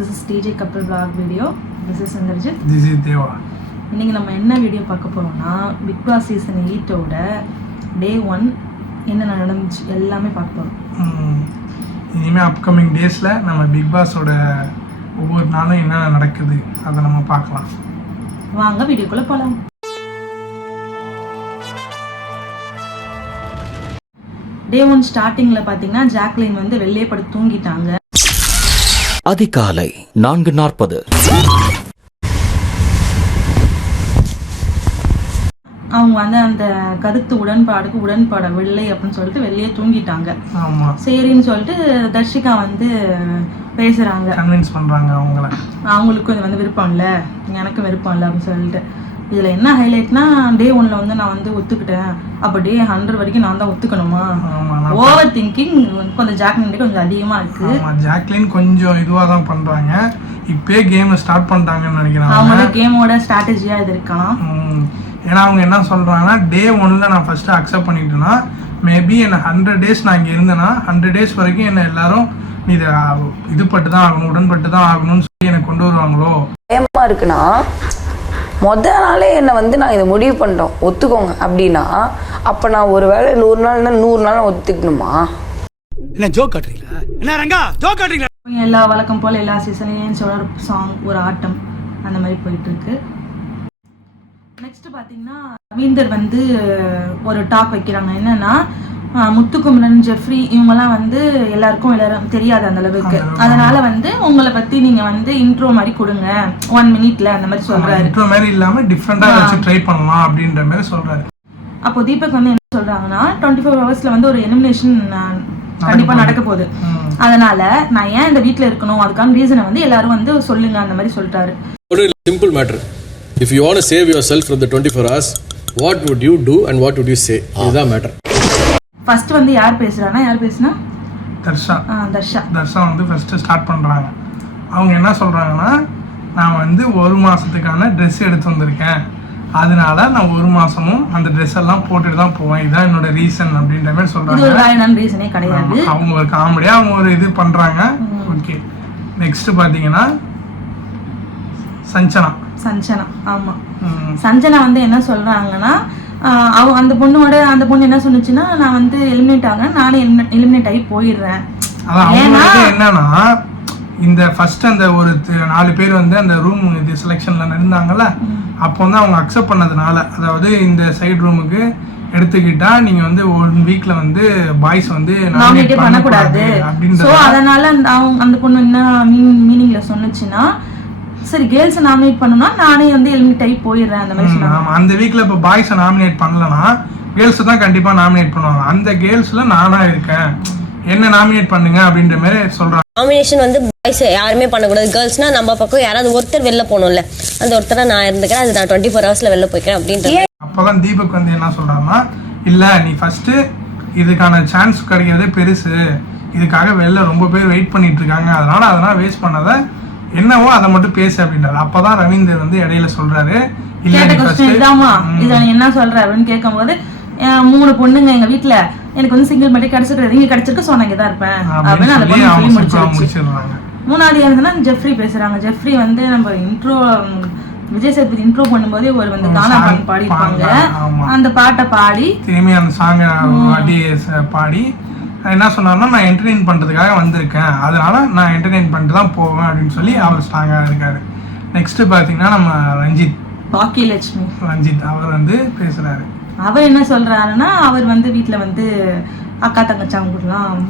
this is TJ Couple Vlog video. This is Sandarjit. This is Deva. இன்னைக்கு நம்ம என்ன video பார்க்க போறோம்னா பிக் பாஸ் சீசன் 8 ஓட டே 1 என்ன நடந்துச்சு எல்லாமே பார்க்க போறோம். இனிமே அப்கமிங் டேஸ்ல நம்ம பிக் பாஸோட ஒவ்வொரு நாளும் என்ன நடக்குது அதை நம்ம பார்க்கலாம். வாங்க வீடியோக்குள்ள போலாம். டே 1 ஸ்டார்டிங்ல பாத்தீங்கன்னா ஜாக்லின் வந்து வெளியே படுத்து தூங்கிட்டாங்க. அதிகாலை 4:40 அவங்க வந்து அந்த கருத்து உடன்பாடவில்லை அப்படின்னு சொல்லிட்டு வெளியே தூங்கிட்டாங்க. சரின்னு சொல்லிட்டு தர்ஷிகா வந்து பேசுறாங்க, கன்வின்ஸ் பண்றாங்க அவங்களுக்கும் இது வந்து விருப்பம் இல்லை, எனக்கும் விருப்பம் இல்லை அப்படின்னு சொல்லிட்டு. இதுல என்ன ஹைலைட்னா டே 1ல வந்து நான் வந்து ஒத்துக்கிட்டேன், அப்ப டே 100 வரைக்கும் நான் தான் ஒத்துக்கணுமா? ஓவர் திங்கிங் கொஞ்சம் ஜாக்லின் கொஞ்சம் அதிகமா இருக்கு. ஜாக்லின் கொஞ்சம் இதுவா தான் பண்றாங்க. இப்பே கேம் ஸ்டார்ட் பண்ணிட்டாங்கன்னு நினைக்கிறேன். அவங்களோட கேமோட ஸ்ட்ராட்டஜியா இது இருக்கலாம். ஏன்னா அவங்க என்ன சொல்றாங்கன்னா டே 1ல நான் ஃபர்ஸ்ட் அக்செப்ட் பண்ணிட்டேன்னா மேபி என்ன 100 டேஸ் நான் இங்கே இருந்தேன்னா 100 டேஸ் வரைக்கும் என்ன எல்லாரும் நீ இது பட்டு தான் ஆகணும், உடன்பட்டு தான் ஆகணும்னு சொல்லி எனக்கு கொண்டு வருவாங்களோ ஏமா இருக்குன்னா மொதல் நாளே என்னை வந்து நான் இதை முடிவு பண்ணிட்டோம் ஒத்துக்கோங்க அப்படின்னா அப்போ நான் ஒரு வேளை 100 நாள்னா 100 நாள் ஒத்துக்கணுமா? என்ன ஜோக் காட்டுறீங்களா? என்ன ரங்கா ஜோக் காட்டுறீங்களா? எல்லா வழக்கம் போல எல்லா சீசன்லையும் ஒரு சாங், ஒரு ஆட்டம் அந்த மாதிரி போயிட்டு இருக்கு. நெக்ஸ்ட் பார்த்தீங்கன்னா ரவீந்தர் வந்து ஒரு டாக் வைக்கிறாங்க. என்னன்னா முத்துக்குமரன், ஜெஃப்ரி இவங்கெல்லாம் வந்து எல்லாரும் தெரியாது அந்த அளவுக்கு. அதனால வந்து உங்களை பத்தி நீங்க வந்து இன்ட்ரோ மாதிரி கொடுங்க 1 மினிட்ல அந்த மாதிரி சொல்றாரு. இன்ட்ரோ மாதிரி இல்லாம டிஃபரெண்டா வச்சு ட்ரை பண்ணலாம் அப்படின்ற மாதிரி சொல்றாரு. அப்போ தீபக் வந்து என்ன சொல்றாங்கன்னா 24 ஹவர்ஸ்ல வந்து ஒரு எலிமினேஷன் கண்டிப்பா நடக்க போகுது. அதனால நான் ஏன் இந்த வீட்ல இருக்கணும், அதுக்கான ரீசனை வந்து எல்லாரும் வந்து சொல்லுங்க அந்த மாதிரி சொல்றாரு. ஒரு simple matter. If you want to save yourself from the 24 hours, what would you do and what would you say? இதுதான் மேட்டர். ஃபர்ஸ்ட் வந்து யார் பேசுனா தர்ஷா வந்து ஃபர்ஸ்ட் ஸ்டார்ட் பண்றாங்க. அவங்க என்ன சொல்றாங்கன்னா நான் வந்து 1 மாசத்துக்கான ட்ரெஸ் எடுத்து வந்திருக்கேன், அதனால நான் 1 மாசமும் அந்த ட்ரெஸ் எல்லாம் போட்டுட்டு தான் போவேன், இதான் என்னோட ரீசன் அப்படின்ற மாதிரி சொல்றாங்க. இது ஒரு வேணான ரீசனே கிடையாது. அவங்க ஒரு காமெடியா அவங்க ஒரு இது பண்றாங்க. ஓகே, நெக்ஸ்ட் பாத்தீங்கன்னா சஞ்சனா. ஆமா, சஞ்சனா வந்து என்ன சொல்றாங்கன்னா அந்த பொண்ணு என்ன சொன்னுச்சுன்னா நான் வந்து எலிமினேட் ஆகிறேன், நானே எலிமினேட் ஆகி போயிடுறேன். என்னன்னா இந்த ஃபர்ஸ்ட் அந்த ஒரு 4 பேர் வந்து அந்த ரூம் இது செலெக்ஷன்ல இருந்தாங்கல்ல, அப்போ வந்து அவங்க அக்செப்ட் பண்ணதுனால, அதாவது இந்த சைடு ரூமுக்கு எடுத்துக்கிட்டா நீங்க வந்து 1 வீக்ல வந்து பாய்ஸ் வந்து நாமினேட் பண்ணக்கூடாது அப்படின்னு. சோ அதனால அந்த பொண்ணு என்ன மீனிங்ல சொன்னுச்சுன்னா சரி கேர்ள்ஸ் நாமினேட் பண்ணனும்னா நானே வந்து எலிமினேட் ஆகி போயிடுறேன் அந்த மாதிரி சொன்னாங்க. அந்த வீக்ல இப்ப பாய்ஸ் நாமினேட் பண்ணலனா கேர்ள்ஸ் தான் கண்டிப்பா நாமினேட் பண்ணுவாங்க. அந்த கேர்ள்ஸ்ல நானா இருக்கேன், என்ன நாமினேட் பண்ணுங்க அப்படின்ற மாதிரி சொல்றாங்க. நாமினேஷன் வந்து பாய்ஸ் யாருமே பண்ணக்கூடாது, கேர்ள்ஸ்னா நம்ம பக்கம் யாராவது ஒருத்தர் வெளில போகணும்ல, அந்த ஒருத்தரை நான் இருந்துக்கிறேன், அது நான் 24 ஹவர்ஸ்ல வெளில போய்க்கிறேன் அப்படின்ட்டு. அப்பதான் தீபக் வந்து என்ன சொல்றாருன்னா இல்ல நீ ஃபர்ஸ்ட் இதுக்கான சான்ஸ் கிடைக்கிறதே பெருசு, இதுக்காக வெளில ரொம்ப பேர் வெயிட் பண்ணிட்டு இருக்காங்க, அதனால வேஸ்ட் பண்ணாத, என்னவோ அதை மட்டும் பேசு அப்படின்றாரு. அப்பதான் ரவீந்தர் வந்து இடையில சொல்றாரு என்ன சொல்ற அப்படின்னு கேட்கும் போது 3 பொண்ணுங்க எங்க வீட்டுல, எனக்கு வந்து சிங்கிள் மட்டும் கிடைச்சிருக்காது, இங்க கிடைச்சிருக்கு, சோ நான் இங்கதான் இருப்பேன் அப்படின்னு அந்த பொண்ணு சொல்லி முடிச்சிருக்காங்க. 3வது யாருன்னா ஜெஃப்ரி பேசுறாங்க. ஜெஃப்ரி வந்து நம்ம இன்ட்ரோ விஜய் சேதுபதி இன்ட்ரோ பண்ணும்போதே ஒரு வந்து கானா பாட்டு பாடிப்பாங்க, அந்த பாட்டை பாடி திரும்பி அந்த சாங் பாடி என்ன சொன்னார்னா நான் என்டர்டெயின் பண்ணுறதுக்காக வந்திருக்கேன், அதனால நான் என்டர்டெயின் பண்ணிட்டு தான் போவேன் அப்படின்னு சொல்லி அவர் ஸ்ட்ராங்காக இருக்காரு. நெக்ஸ்ட் பார்த்தீங்கன்னா நம்ம ரஞ்சித் அவர் வந்து பேசுறாரு. அவர் என்ன சொல்றாருன்னா அவர் வந்து வீட்டில் வந்து அக்கா தங்கச்சி அவங்கலாம்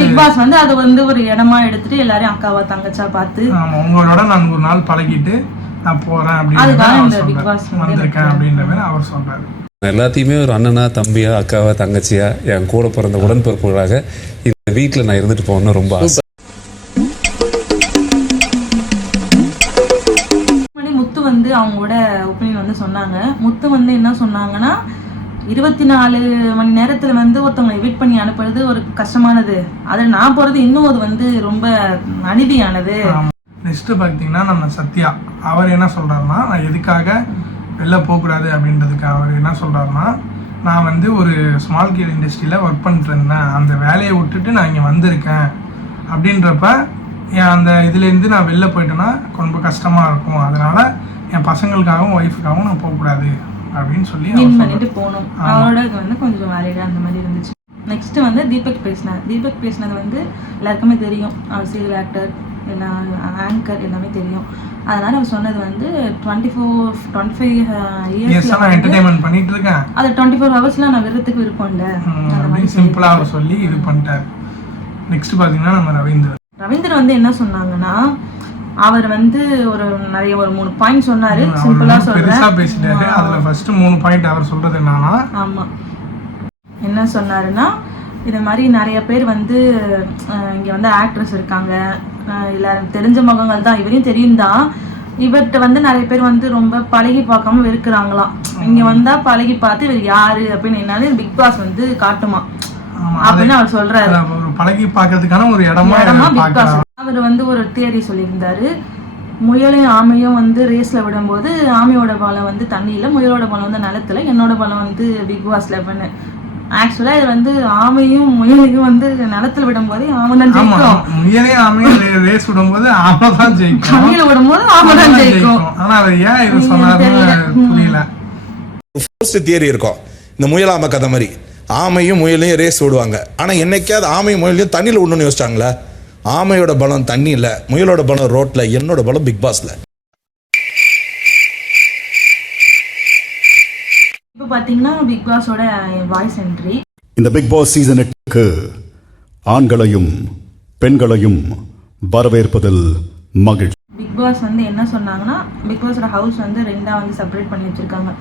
பிக் பாஸ் வந்து அது வந்து ஒரு இடமா எடுத்துட்டு எல்லாரையும் அக்காவா தங்கச்சா பார்த்து உங்களோட நான் ஒரு நாள் பழகிட்டு நான் போறேன் அப்படின்னு வந்திருக்கேன் அப்படின்ற மாதிரி அவர் சொல்றாரு. எல்லாத்தையுமே ஒரு அண்ணனா, தம்பியா, அக்காவா, தங்கச்சியா, என் கூட பிறந்த உடன்பிறப்புகளாக இந்த வீட்டில் நான் இருந்துட்டு போகணும்னு ரொம்ப ஆசை. முத்து வந்து அவங்களோட ஒப்பீனியன் வந்து சொன்னாங்க. முத்து வந்து என்ன சொன்னாங்கன்னா 24 மணி நேரத்துல வந்து ஒருத்தவங்களை எவிட் பண்ணி அனுப்புறது ஒரு கஷ்டமானது, அதில் நான் போறது இன்னும் அது வந்து ரொம்ப அநீதியானது. நெக்ஸ்ட் பார்த்தீங்கன்னா நம்ம சத்யா அவர் என்ன சொல்றாருன்னா நான் எதுக்காக வெளில போகக்கூடாது அப்படின்றதுக்கு அவர் என்ன சொல்கிறாருன்னா நான் வந்து ஒரு ஸ்மால் ஸ்கேல் இண்டஸ்ட்ரியில் ஒர்க் பண்ணிட்டு இருந்தேன், அந்த வேலையை விட்டுட்டு நான் இங்கே வந்திருக்கேன், அப்படின்றப்ப அந்த இதுலேருந்து நான் வெளில போயிட்டேன்னா ரொம்ப கஷ்டமாக இருக்கும். அதனால் என் பசங்களுக்காகவும் ஒய்ஃபுக்காகவும் நான் போகக்கூடாது அப்படின்னு சொல்லி வின் பண்ணிட்டு போகணும். அவரோட இது வந்து கொஞ்சம் வேலையிட அந்த மாதிரி இருந்துச்சு. நெக்ஸ்ட் வந்து தீபக் பேசினது வந்து எல்லாருக்குமே தெரியும். அவர் சீரியல் ஆக்டர், எல்லாம் ஆங்கர் எல்லாமே தெரியும். அதனால அவர் சொன்னது வந்து 25 இயர்ஸ் என்டர்டைன்மெண்ட் பண்ணிட்டு இருக்கேன், அது 24 ஹவர்ஸ்ல நான் விருத்துக்கு விருப்பம் இல்லை அப்படின்னு சிம்பிளா அவர் சொல்லி இது பண்ணிட்டார். நெக்ஸ்ட் பாத்தீங்கன்னா நம்ம ரவீந்தர் வந்து என்ன சொன்னாங்கன்னா, அவர் வந்து ஒரு 3 பாயிண்ட் சொன்னாரு. சிம்பிளா சொல்றேன், பேசிட்டாரு. அதுல ஃபர்ஸ்ட் 3 பாயிண்ட் அவர் சொல்றது என்னன்னா, ஆமா என்ன சொன்னாருன்னா, இது மாதிரி நிறைய பேர் வந்து இங்க வந்து ஆக்ட்ரஸ் இருக்காங்க, எல்லாரும் தெரிஞ்ச முகங்கள் தான், இவரையும் தெரியும் தான். இவர்கிட்ட வந்து நிறைய பேர் வந்து ரொம்ப பழகி பார்க்காம வெறுக்கிறாங்களாம். இங்க வந்தா பழகி பார்த்து இவர் யாரு அப்படின்னு என்னாலும் பிக் பாஸ் வந்து காட்டுமா அப்படின்னு அவர் சொல்றாரு. பழகி பார்க்கறதுக்கான ஒரு இடமா பிக் பாஸ். அவர் வந்து ஒரு தியரி சொல்லியிருந்தாரு, முயலையும் ஆமையும் வந்து ரேஸ்ல விடும்போது ஆமையோட பலம் வந்து தண்ணியில, முயலோட பலம் வந்து நிலத்துல, என்னோட பலம் வந்து பிக் பாஸ் 11. ஆக்சுவலா இது வந்து ஆமையும் முயலையும் வந்து நிலத்துல விடும்போது ஆமை தான் ஜெயிக்கும், முயலையும் ஆமையும் ரேஸ் விடும்போது ஆமை தான் ஜெயிக்கும், தண்ணியில விடும்போது ஆமை தான் ஜெயிக்கும். ஆனா அவர் ஏன் இது சொன்னாருன்னு புரியல. ஃபர்ஸ்ட் தியரி இருக்கும் இந்த முயல் ஆமை கதை மாதிரி, ஆமையும் முயலையும் ரேஸ் விடுவாங்க. ஆனா என்னைக்காவது ஆமையும் முயலையும் தண்ணியில விடணும்னு யோசிச்சாங்களா? ஆமையோட பலம் தண்ணி இல்ல, முயலோட பலம் ரோட்ல, என்னோட பலம் பிக் பாஸ்ல. இப்போ பாத்தீங்கன்னா பிக் பாஸோட வாய்ஸ் என்ட்ரி. இந்த பிக் பாஸ் சீசன் 8க்கு ஆண்களையும் பெண்களையும் வரவேற்பதில் மகிழ்ச்சி. பிக் பாஸ் வந்து என்ன சொன்னாங்கன்னா, பிக் பாஸோட ஹவுஸ் வந்து 2ஆ வந்து செப்பரேட் பண்ணி வச்சிருக்காங்க.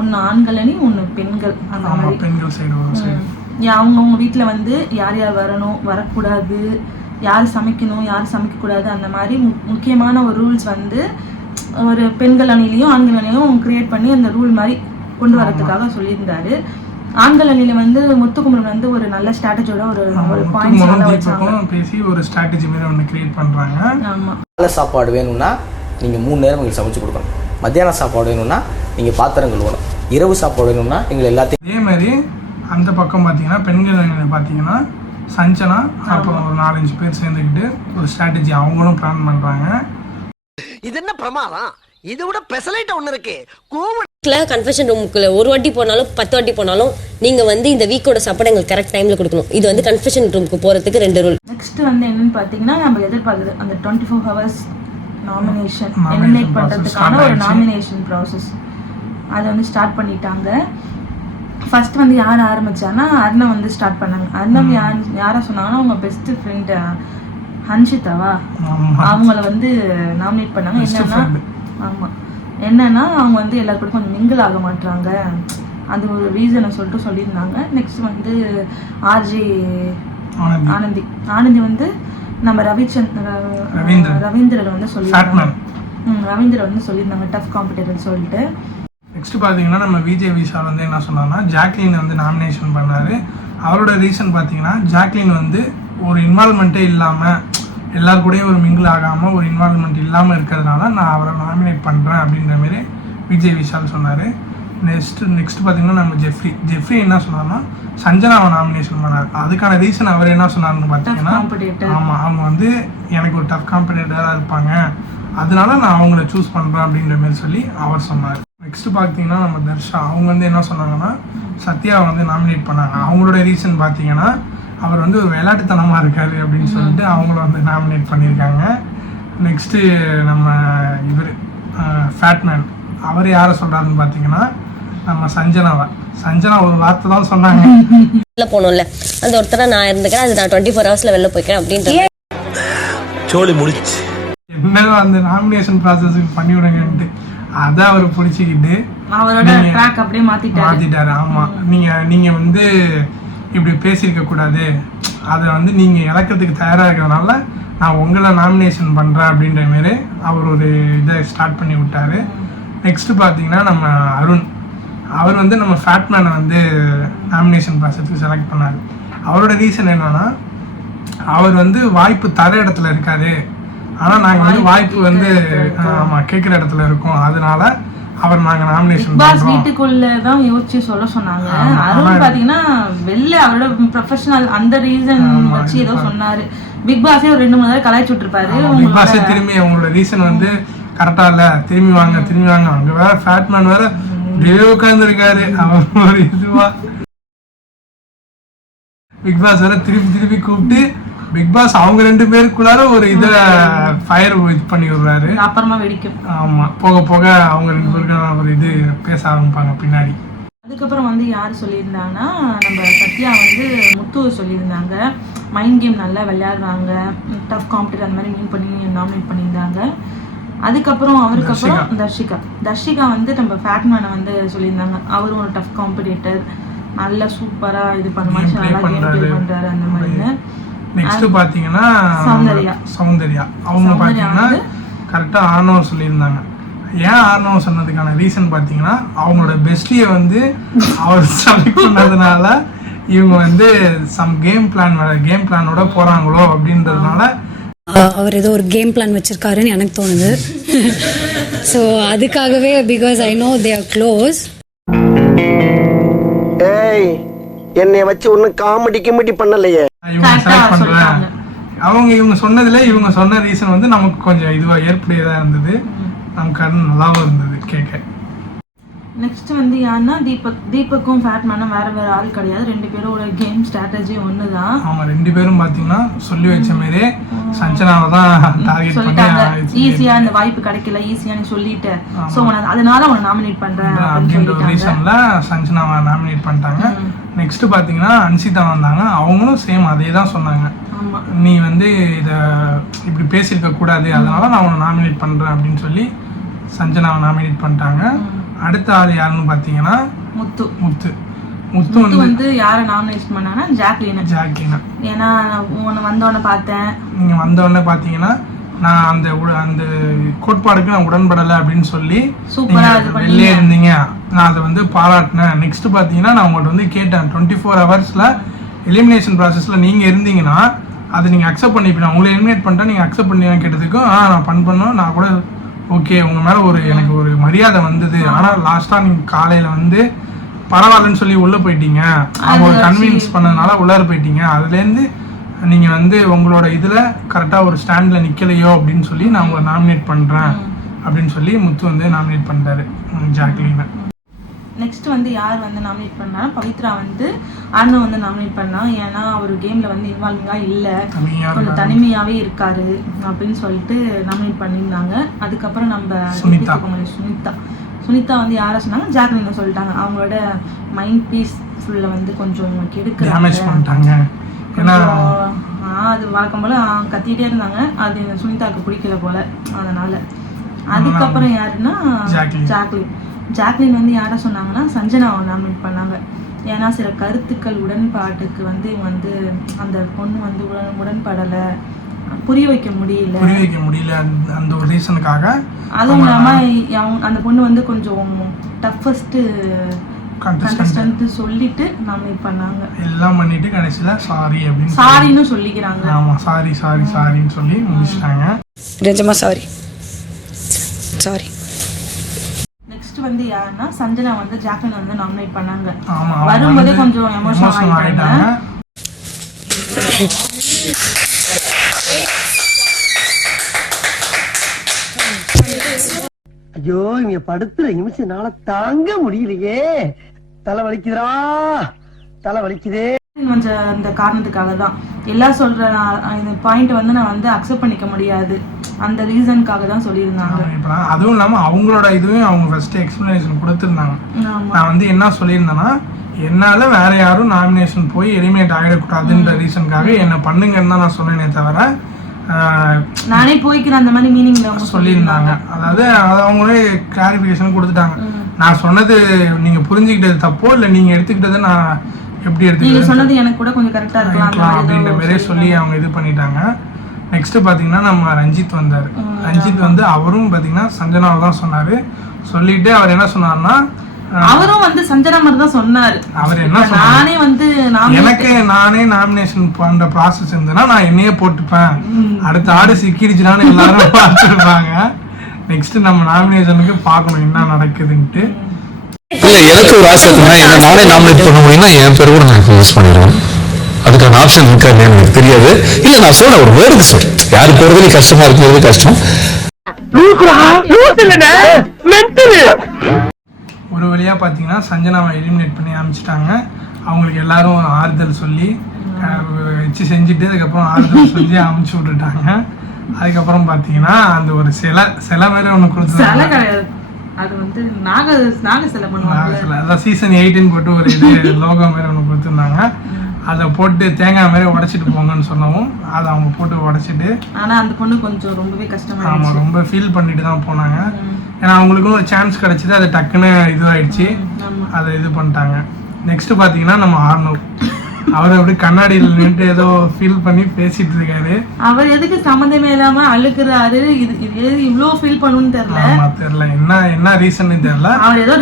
ஒன்று ஆண்கள் அணி, ஒன்று பெண்கள். அந்த மாதிரி பெண்கள் சைடு அவங்கவுங்க வீட்டில் வந்து யார் யார் வரணும், வரக்கூடாது, யார் சமைக்கணும், யார் சமைக்கக்கூடாது, அந்த மாதிரி முக்கியமான ஒரு ரூல்ஸ் வந்து ஒரு பெண்கள் அணிலையும் ஆண்கள் அணிலையும் கிரியேட் பண்ணி அந்த ரூல் மாதிரி கொண்டு வரதுக்காக சொல்லியிருந்தாரு. ஆண்கள் அணியில வந்து முத்துக்குமரன் வந்து ஒரு நல்ல ஸ்ட்ராட்டஜியோட ஒரு பாயிண்ட்ஸ் பேசி ஒரு ஸ்ட்ராட்டஜி மாதிரி ஒன்று கிரியேட் பண்றாங்க. ஆமா, காலை சாப்பாடு வேணும்னா நீங்கள் 3 நேரம் உங்களுக்கு சமைச்சு கொடுக்கணும். மத்தியான சாப்பாடு வேணும்னா நீங்கள் பாத்திரம் கழுவணும். இரவு சாப்பாடு வேணும்னா நீங்கள் எல்லாத்தையும். அதே மாதிரி அந்த பக்கம் பார்த்தீங்கன்னா பெண்கள் அணியில் பார்த்தீங்கன்னா சஞ்சனா அப்புறம் ஒரு 4-5 பேர் சேர்ந்துக்கிட்டு ஒரு ஸ்ட்ராட்டஜி அவங்களும் பிளான் பண்ணுறாங்க. இது என்ன பிரமாதம், இது விட பெசலைட் ஒன்று இருக்கு. கன்ஃபெஷன் ரூமுக்குள்ள ஒரு வாட்டி போனாலும் 10 வாட்டி போனாலும் நீங்க வந்து இந்த வீக்கோட சாப்பாடு எங்களுக்கு கரெக்ட் டைம்ல கொடுக்கணும். இது வந்து கன்ஃபெஷன் ரூமுக்கு போறதுக்கு 2 ரூல். நெக்ஸ்ட் வந்து என்னன்னு பாத்தீங்கன்னா, நம்ம எதிர்பார்க்குறது அந்த 24 ஹவர்ஸ் நாமினேஷன் எலிமினேட் பண்றதுக்கான ஒரு நாமினேஷன் ப்ராசஸ் அதை வந்து ஸ்டார்ட் பண்ணிட்டாங்க. ஃபர்ஸ்ட் வந்து யார் ஆரம்பிச்சாங்கன்னா அர்ணவ் வந்து ஸ்டார்ட் பண்ணாங்க. அர்ணவ் யாரை சொன்னாங்கன்னா, அவங்க பெஸ்ட் ஃப்ரெண்ட் ஹன்ஷிதாவா, அவங்கள வந்து நாமினேட் பண்ணாங்க. என்னன்னா அவங்க வந்து எல்லாருக்கூட கொஞ்சம் மிங்கிள் ஆக மாட்டாங்க, அது ஒரு ரீசனை சொல்லியிருந்தாங்க. நெக்ஸ்ட் வந்து ஆர்ஜே ஆனந்தி வந்து நம்ம ரவீந்திரர் வந்து சொல்லியிருந்தாங்க. ரவீந்திரர் வந்து சொல்லியிருந்தாங்க டஃப் காம்படிட்டர் சொல்லிட்டு. நெக்ஸ்ட் பார்த்தீங்கன்னா நம்ம விஜய் விஷால் வந்து என்ன சொன்னாங்கன்னா, ஜாக்லின் வந்து நாமினேஷன் பண்ணாரு. அவரோட ரீசன் பார்த்தீங்கன்னா, ஜாக்லின் வந்து ஒரு இன்வால்மெண்ட்டே இல்லாமல் எல்லார் கூடயும் ஒரு மிங்கிள் ஆகாமல் ஒரு இன்வால்மெண்ட் இல்லாமல் இருக்கிறதுனால நான் அவரை நாமினேட் பண்ணுறேன் அப்படின்ற மாதிரி விஜய் விஷால் சொன்னார். நெக்ஸ்ட் பார்த்தீங்கன்னா நம்ம ஜெஃப்ரி என்ன சொன்னார்னா, சஞ்சனாவை நாமினேஷன் பண்ணார். அதுக்கான ரீசன் அவர் என்ன சொன்னார்னு பார்த்தீங்கன்னா, ஆமாம் அவங்க வந்து எனக்கு ஒரு டஃப் காம்படிட்டராக இருப்பாங்க, அதனால நான் அவங்கள சூஸ் பண்ணுறேன் அப்படின்ற மாதிரி சொல்லி அவர் சொன்னார். நெக்ஸ்ட் பார்த்தீங்கன்னா நம்ம தர்ஷா அவங்க வந்து என்ன சொன்னாங்கன்னா, சத்யாவை வந்து நாமினேட் பண்ணாங்க. அவங்களோட ரீசன் பார்த்தீங்கன்னா, அவர் வந்து ஒரு விளையாட்டுத்தனமாக இருக்காரு அப்படின்னு சொல்லிட்டு அவங்கள வந்து நாமினேட் பண்ணியிருக்காங்க. நெக்ஸ்ட்டு நம்ம இவர் ஃபேட்மேன் அவர் யாரை சொல்கிறாருன்னு பார்த்தீங்கன்னா, நம்ம சஞ்சனா ஒரு வார்த்தை தான் சொன்னாங்க, வெளில போகணும்ல, அந்த ஒருத்தர நான் இருந்துக்கிறேன், அது நான் 24 ஹவர்ஸ்ல வெளில போய்க்கிறேன் அப்படின்ட்டு சோழி முடிச்சு என்ன அந்த நாமினேஷன் ப்ராசஸுக்கு பண்ணிவிடுங்கன்ட்டு அதை அவர் பிடிச்சிக்கிட்டு அவரோட ட்ராக் அப்படியே மாற்றிட்டாரு. ஆமாம், நீங்கள் வந்து இப்படி பேசியிருக்க கூடாது, அதை வந்து நீங்கள் இழக்கிறதுக்கு தயாராக இருக்கிறதுனால நான் உங்களை நாமினேஷன் பண்ணுறேன் அப்படின்ற மாரி அவர் ஒரு இதை ஸ்டார்ட் பண்ணி விட்டார். நெக்ஸ்ட்டு பார்த்தீங்கன்னா நம்ம அருண் அவர் வந்து நம்ம ஃபேட்மேனை வந்து நாமினேஷன் ப்ராசஸுக்கு செலக்ட் பண்ணார். அவரோட ரீசன் என்னன்னா, அவர் வந்து வாய்ப்பு தர இடத்துல இருக்காரு, ஆனால் நாங்கள் வந்து வாய்ப்பு வந்து ஆமாம் கேட்குற இடத்துல இருக்கோம், அதனால அவர் நாங்க நாமினேஷன் பண்றோம். வீட்டுக்குள்ள தான் யோசிச்சு சொல்ல சொன்னாங்க. அருண் பாத்தீங்கன்னா வெளில அவரோட ப்ரொஃபஷனல் அந்த ரீசன் வச்சு ஏதோ சொன்னாரு. பிக் பாஸே ஒரு 2-3 தடவை கலாய்ச்சி விட்டுருப்பாரு. பிக் பாஸே திரும்பி அவங்களோட ரீசன் வந்து கரெக்டா இல்ல, திரும்பி வாங்க அங்க வேற ஃபேட்மேன் வேற உட்கார்ந்து இருக்காரு. அவன் ஒரு இதுவா பிக் பாஸ் வேற திருப்பி கூப்பிட்டு பிக் பாஸ் அவங்க 2 பேருக்குள்ளார ஒரு இத ஃபயர் இது பண்ணி விடுறாரு. அப்புறமா வெடிக்கும். ஆமா, போக அவங்க 2 பேருக்கு ஒரு இது பேச ஆரம்பிப்பாங்க பின்னாடி. அதுக்கப்புறம் வந்து யார் சொல்லியிருந்தாங்கன்னா நம்ம சத்யா வந்து முத்து சொல்லியிருந்தாங்க. மைண்ட் கேம் நல்லா விளையாடுறாங்க, டஃப் காம்படிட்டர் அந்த மாதிரி மீன் பண்ணி நாமினேட் பண்ணியிருந்தாங்க. அதுக்கப்புறம் அவருக்கப்புறம் தர்ஷிகா வந்து நம்ம ஃபேட்மேனை வந்து சொல்லியிருந்தாங்க. அவரும் ஒரு டஃப் காம்படிட்டர், நல்லா சூப்பரா இது பண்ணுவாங்க, நல்லா கேம் ப்ளே பண்றாரு அந்த மாதிரி. நெக்ஸ்ட் பாத்தீங்கன்னா சௌந்தர்யா அவங்க பாத்தீங்கன்னா கரெக்டா ஆர்னவ் சொல்லியிருந்தாங்க. ஏன் ஆர்னவ் சொன்னதுக்கான ரீசன் பாத்தீங்கன்னா அவங்களோட பெஸ்டியை வந்து அவர் செலக்ட் பண்ணதுனால இவங்க வந்து சம் கேம் பிளானோட போறாங்களோ அப்படின்றதுனால அவர் ஏதோ ஒரு கேம் பிளான் வச்சிருக்காருன்னு எனக்கு தோணுது. ஸோ அதுக்காகவே because I know they are close. ஏய், என்னை வச்சு ஒன்னும் காமெடி பண்ணலையே. இவங்க சொன்னதுல இவங்க சொன்ன ரீசன் வந்து நமக்கு கொஞ்சம் இதுவா ஏற்புடையதா இருந்தது, நமக்கு நல்லாவும் இருந்தது கேட்க. நெக்ஸ்ட் வந்து யாருன்னா தீபக்கும் ஃபேட்மேனும் வேற ஆள் கிடையாது. 2 பேரோட கேம் ஸ்ட்ராட்டஜி ஒண்ணுதான். ஆமா, 2 பேரும் பாத்தீங்கன்னா சொல்லி வச்ச மாதிரியே சஞ்சனாவை தான் டார்கெட் பண்ணி ஈஸியா இந்த வாய்ப்பு கிடைக்கல, ஈஸியா நீ சொல்லிட்ட, சோ அதனால அவனை நாமினேட் பண்றேன் அப்படின்ற ஒரு ரீசன்ல சஞ்சனாவை நாமினேட் பண்ணிட்டாங்க. நெக்ஸ்ட் பாத்தீங்கன்னா அன்சிதா வந்தாங்க. அவங்களும் சேம் அதே தான் சொன்னாங்க. நீ வந்து இத இப்படி பேசியிருக்க கூடாது, அதனால நான் அவனை நாமினேட் பண்றேன் அப்படின்னு சொல்லி சஞ்சனாவை நாமினேட் பண்ணிட்டாங்க. அடுத்த ஆள் யாருன்னு பாத்தீங்கன்னா முத்து வந்து யாரை நாமினேட் பண்ணாங்கன்னா ஜாக்லினா. ஏன்னா வந்தவொடனே பார்த்தேன், நீங்க வந்தவொடனே பாத்தீங்கன்னா நான் அந்த கோட்பாடுக்கு நான் உடன்படலை அப்படின்னு சொல்லி வெளியே இருந்தீங்க, நான் அதை வந்து பாராட்டினேன். நெக்ஸ்ட் பாத்தீங்கன்னா நான் உங்கள்கிட்ட வந்து கேட்டேன் 24 ஹவர்ஸ்ல எலிமினேஷன் ப்ராசஸ்ல நீங்க இருந்தீங்கன்னா அதை நீங்க அக்செப்ட் பண்ணிப்பீங்க, உங்களை எலிமினேட் பண்ணிட்டா நீங்க அக்செப்ட் பண்ணி கேட்டதுக்கும் நான் பண்ணோம், நான் கூட ஓகே உங்க மேல எனக்கு ஒரு மரியாதை வந்தது. ஆனா லாஸ்டா நீங்க காலையில வந்து பரவாயில்லன்னு சொல்லி உள்ள போயிட்டீங்க, அவங்க கன்வின்ஸ் பண்ணதுனால உள்ளார போயிட்டீங்க, அதுல இருந்து நீங்க வந்து உங்களோட இதுல கரெக்டா ஒரு ஸ்டாண்ட்ல நிக்கலையோ அப்படின்னு சொல்லி நான் உங்களை நாமினேட் பண்றேன் அப்படின்னு சொல்லி முத்து வந்து நாமினேட் பண்ணிட்டாரு ஜாக்லினை. நெக்ஸ்ட் வந்து யார் வந்து நாமினேட் பண்ணா, பவித்ரா வந்து அண்ணன் வந்து நாமினேட் பண்ணா. ஏன்னா அவர் கேம்ல வந்து இன்வால்விங்கா இல்ல, கொஞ்சம் தனிமையாவே இருக்காரு அப்படின்னு சொல்லிட்டு நாமினேட் பண்ணியிருந்தாங்க. அதுக்கப்புறம் நம்ம சுனிதா வந்து யாரை சொன்னாங்க, ஜாக்லின் சொல்லிட்டாங்க. அவங்களோட மைண்ட் பீஸ் ஃபுல்ல வந்து கொஞ்சம் கெடுக்கிறாங்க. அது வழக்கம் போல கத்திட்டே இருந்தாங்க, அது சுனிதாவுக்கு பிடிக்கல போல, அதனால. அதுக்கப்புறம் யாருன்னா ஜாக்லின் வந்து யாரை சொன்னாங்கன்னா சஞ்சனாவை நாமினேட் பண்ணாங்க. ஏன்னா சில கருத்துக்கள் உடன்பாட்டுக்கு வந்து இவங்க வந்து அந்த பொண்ணு வந்து உடன்படலை, புரிய வைக்க முடியல அந்த ஒரு ரீசனுக்காக. அதுவும் இல்லாம அந்த பொண்ணு வந்து கொஞ்சம் டஃபஸ்ட் கண்டஸ்டன்ட் சொல்லிட்டு நாமினேட் பண்ணாங்க. எல்லாம் பண்ணிட்டு கடைசியில சாரின்னு சொல்லிக்கிறாங்க. ஆமா, சாரின்னு சொல்லி முடிச்சிட்டாங்க. நிஜமா சாரி. நெக்ஸ்ட் வந்து யாருன்னா சஞ்சனா வந்து ஜாக்லின் வந்து நாமினேட் பண்ணாங்க. வரும்போதே கொஞ்சம் எமோஷனல் ஆயிட்டாங்க. ஐயோ, இங்க படுத்துற நிமிஷம்னால தாங்க முடியலையே, தலை வலிக்குதே. அந்த காரணத்துக்காக தான் எல்லாம் சொல்ற இந்த பாயிண்ட் வந்து நான் வந்து அக்செப்ட் பண்ணிக்க முடியாது, அந்த ரீசனுக்காக தான் சொல்லியிருந்தாங்க. அதுவும் இல்லாம அவங்களோட இதுவும் அவங்க ஃபர்ஸ்ட் எக்ஸ்பிளனேஷன் கொடுத்துருந்தாங்க. நான் வந்து என்ன சொல்லியிருந்தேன்னா, என்னால வேற யாரும் நாமினேஷன் போய் எலிமினேட் ஆகிடக்கூடாதுன்ற ரீசனுக்காக என்ன பண்ணுங்கன்னு தான் நான் சொன்னேனே தவிர நானே போய்க்கிறேன் அந்த மாதிரி மீனிங்ல சொல்லியிருந்தாங்க. அதாவது அவங்களே கிளாரிஃபிகேஷன் கொடுத்துட்டாங்க. நான் சொன்னது நீங்க புரிஞ்சுக்கிட்டது தப்போ இல்லை நீங்க எடுத்துக்கிட்டதை நான் எப்படி எடுத்துக்கிட்டது சொன்னது எனக்கு கூட கொஞ்சம் கரெக்டா இருக்கலாம் அப்படின்ற மாதிரியே சொல்லி அவங்க இது பண்ணிட்டாங்க. நெக்ஸ்ட் பாத்தீங்கன்னா நம்ம ரஞ்சித் வந்தாரு. ரஞ்சித் வந்து அவரும் பாத்தீங்கன்னா சஞ்சனாவை தான் சொன்னாரு. சொல்லிட்டு அவர் என்ன சொன்னாருன்னா, அவரும் வந்து சஞ்சனா மாதிரி தான் சொன்னாரு. அவர் என்ன சொன்னாரு, நானே நாமினேஷன் பண்ற ப்ராசஸ் இருந்ததுன்னா நான் என்னையே போட்டுப்பேன், அடுத்த ஆடு சிக்கிடுச்சுனான்னு எல்லாரும் பார்த்துருப்பாங்க. நெக்ஸ்ட் நம்ம நாமினேஷனுக்கு பார்க்கணும் என்ன நடக்குதுன்ட்டு. எனக்கு ஒரு ஆசை இருக்குன்னா, நானே நாமினேட் பண்ண முடியும்னா என் பேர் கூட நான் யூஸ் பண்ணிடுவேன். அதுக்கான ஆப்ஷன் இருக்கா இல்லையான்னு எனக்கு தெரியாது. இல்லை நான் சொல்ல ஒரு வேர்டுக்கு சொல்றேன், யாரு போறதுல கஷ்டமா இருக்கிறது கஷ்டம். ஒரு வழியாக பார்த்தீங்கன்னா சஞ்சனாவை எலிமினேட் பண்ணி அமைச்சிட்டாங்க. அவங்களுக்கு எல்லாரும் ஆறுதல் சொல்லி வச்சு செஞ்சுட்டு அதுக்கப்புறம் ஆறுதல் சொல்லி அமுச்சு விட்டுட்டாங்க. அதுக்கப்புறம் பார்த்தீங்கன்னா அந்த ஒரு சிலை மாதிரி ஒன்று கொடுத்துருந்தாங்க. அது வந்து நாக சிலை பண்ணுவாங்க. அதான் சீசன் 8 போட்டு ஒரு இது லோகோ மாதிரி ஒன்று கொடுத்துருந்தாங்க. அதை போட்டு தேங்காய் மாதிரி உடைச்சிட்டு போங்கன்னு சொன்னவும் அதை அவங்க போட்டு உடைச்சிட்டு, ஆனால் அந்த பொண்ணு கொஞ்சம் ரொம்பவே கஷ்டமா. ஆமாம், ரொம்ப ஃபீல் பண்ணிட்டு தான் போனாங்க. ஏன்னா அவங்களுக்கும் ஒரு சான்ஸ் கிடச்சிது, அது டக்குன்னு இதுவாகிடுச்சு, அதை இது பண்ணிட்டாங்க. நெக்ஸ்ட் பார்த்தீங்கன்னா நம்ம ஆர்னவ், அவர் அப்படி கண்ணாடியில் நின்று ஏதோ ஃபீல் பண்ணி பேசிட்டு இருக்காரு. அவர் எதுக்கு சம்மந்தமே இல்லாம அழுக்குறாரு, இது இவ்வளோ ஃபீல் பண்ணணும்னு தெரியல. என்ன ரீசன் தெரியல.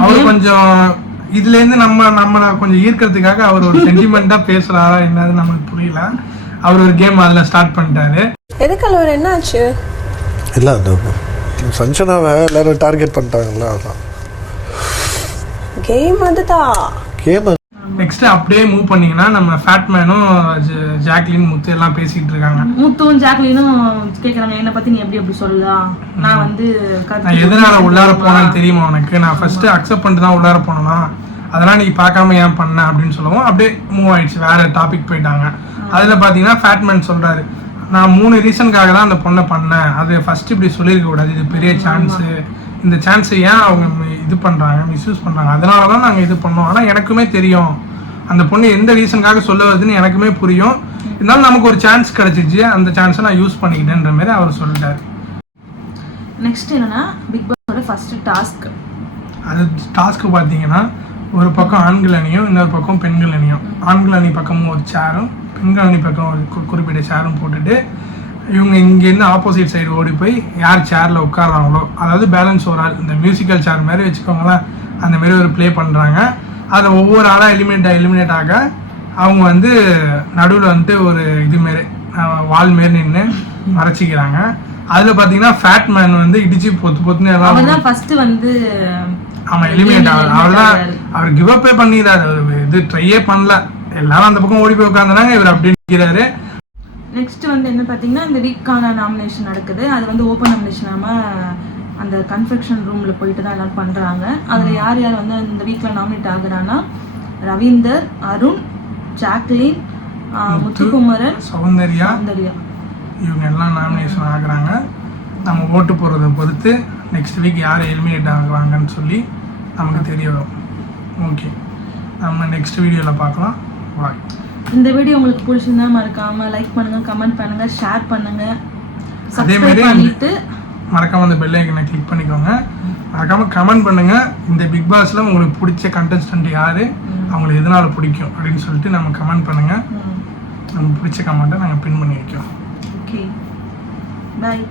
அவர் கொஞ்சம் இதுல இருந்து நம்ம கொஞ்சம் ஈர்க்கிறதுக்காக அவர் ஒரு சென்டிமெண்டா பேசுறாரா என்னது நமக்கு புரியல. அவர் ஒரு கேம் அதுல ஸ்டார்ட் பண்ணிட்டாரு. எதுக்கு அவர் என்ன ஆச்சு? இல்ல அந்த சஞ்சனாவை எல்லாரும் டார்கெட் பண்ணிட்டாங்கல்ல, அதான் கேம். அதுதான் கேம். நெக்ஸ்ட் அப்படியே மூவ் பண்ணீங்கன்னா நம்ம ஃபேட்மேனும் ஜாக்லின் முத்து எல்லாம் பேசிட்டு இருக்காங்க. முத்துவும் ஜாக்லினும் கேக்குறாங்க, என்ன பத்தி நீ எப்படி சொல்லலாம், நான் வந்து நான் எதனால உள்ளார போனேன்னு தெரியுமா உனக்கு, நான் ஃபர்ஸ்ட் அக்செப்ட் பண்ணிட்டு தான் உள்ளார போனேனா, அதெல்லாம் நீ பார்க்காம ஏன் பண்ண அப்படின்னு சொல்லவும் அப்படியே மூவ் ஆயிடுச்சு, வேற டாபிக் போயிட்டாங்க. அதுல பாத்தீங்கன்னா ஃபேட்மேன் சொல்றாரு, நான் 3 ரீசனுக்காக தான் அந்த பொண்ணை பண்ணேன், அது ஃபர்ஸ்ட் இப்படி சொல்லியிருக்க கூடாது, இது பெரிய சான்ஸ், இந்த சான்ஸை ஏன் அவங்க இது பண்றாங்க, மிஸ்யூஸ் பண்றாங்க, அதனால தான் நாங்கள் இது பண்ணோம். ஆனால் எனக்குமே தெரியும் அந்த பொண்ணு எந்த ரீசனுக்காக சொல்ல வருதுன்னு எனக்குமே புரியும், இருந்தாலும் நமக்கு ஒரு சான்ஸ் கிடைச்சிச்சு, அந்த சான்ஸை நான் யூஸ் பண்ணிக்கிட்டேன்ற மாதிரி அவர் சொல்லிட்டாரு. நெக்ஸ்ட் என்னன்னா பிக் பாஸோட ஃபர்ஸ்ட் டாஸ்க். அது டாஸ்க் பார்த்தீங்கன்னா ஒரு பக்கம் ஆண்கள் அணியும் இன்னொரு பக்கம் பெண்கள் அணியும், ஆண்கள் அணி பக்கமும் ஒரு சேரும் பெண்கள் அணி பக்கம் ஒரு குறிப்பிட்ட சேரும் போட்டுட்டு இவங்க இங்கேருந்து ஆப்போசிட் சைடு ஓடி போய் யார் சேரில் உட்காடுறாங்களோ, அதாவது பேலன்ஸ் ஒரு ஆள், இந்த மியூசிக்கல் சேர் மாதிரி வச்சுக்கோங்களேன், அந்த மாதிரி ஒரு ப்ளே பண்ணுறாங்க. அதில் ஒவ்வொரு ஆளாக எலிமினேட் ஆக அவங்க வந்து நடுவில் வந்துட்டு ஒரு இதுமாரி வால் மாரி நின்று மறைச்சிக்கிறாங்க. அதில் பார்த்தீங்கன்னா ஃபேட் மேன் வந்து இடிச்சு பொத்துன்னு எல்லாம் ஃபர்ஸ்ட் வந்து ஆமாம் எலிமினேட் ஆகுது. அவர் கிவ் அப்பே பண்ணிடுறாரு, அவர் இது ட்ரையே பண்ணல, எல்லாரும் அந்த பக்கம் ஓடி போய் உட்காந்துறாங்க, இவர் அப்படி நிற்கிறாரு. நெக்ஸ்ட் வந்து என்ன பார்த்தீங்கன்னா இந்த வீக்கான நாமினேஷன் நடக்குது. அது வந்து ஓப்பன் நாமினேஷன் இல்லாமல் அந்த கன்ஃபெக்ஷன் ரூமில் போயிட்டு தான் எல்லோரும் பண்ணுறாங்க. அதில் யார் யார் வந்து இந்த வீக்கில் நாமினேட் ஆகுறான்னா ரவீந்தர், அருண், ஜாக்லின், முத்துக்குமரன், சௌந்தர்யா, இவங்க எல்லாம் நாமினேஷன் ஆகுறாங்க. நம்ம ஓட்டு போடுறதை பொறுத்து நெக்ஸ்ட் வீக் யார் எலிமினேட் ஆகுவாங்கன்னு சொல்லி நமக்கு தெரிய வரும். ஓகே, நம்ம நெக்ஸ்ட் வீடியோவில் பார்க்கலாம். பாய். இந்த வீடியோ உங்களுக்கு பிடிச்சிருந்தா மறக்காம லைக் பண்ணுங்க, கமெண்ட் பண்ணுங்க, ஷேர் பண்ணுங்க, அதே மாதிரி மறக்காம அந்த பெல் ஐக்கனை கிளிக் பண்ணிக்கோங்க. மறக்காம கமெண்ட் பண்ணுங்க, இந்த பிக் பாஸ்ல உங்களுக்கு பிடிச்ச கண்டஸ்டன்ட் யாரு, அவங்களுக்கு எதனால பிடிக்கும் அப்படின்னு சொல்லிட்டு நம்ம கமெண்ட் பண்ணுங்க. நமக்கு பிடிச்ச கமெண்ட்டை நாங்கள் பின் பண்ணி வைக்கிறோம். ஓகே, பாய்.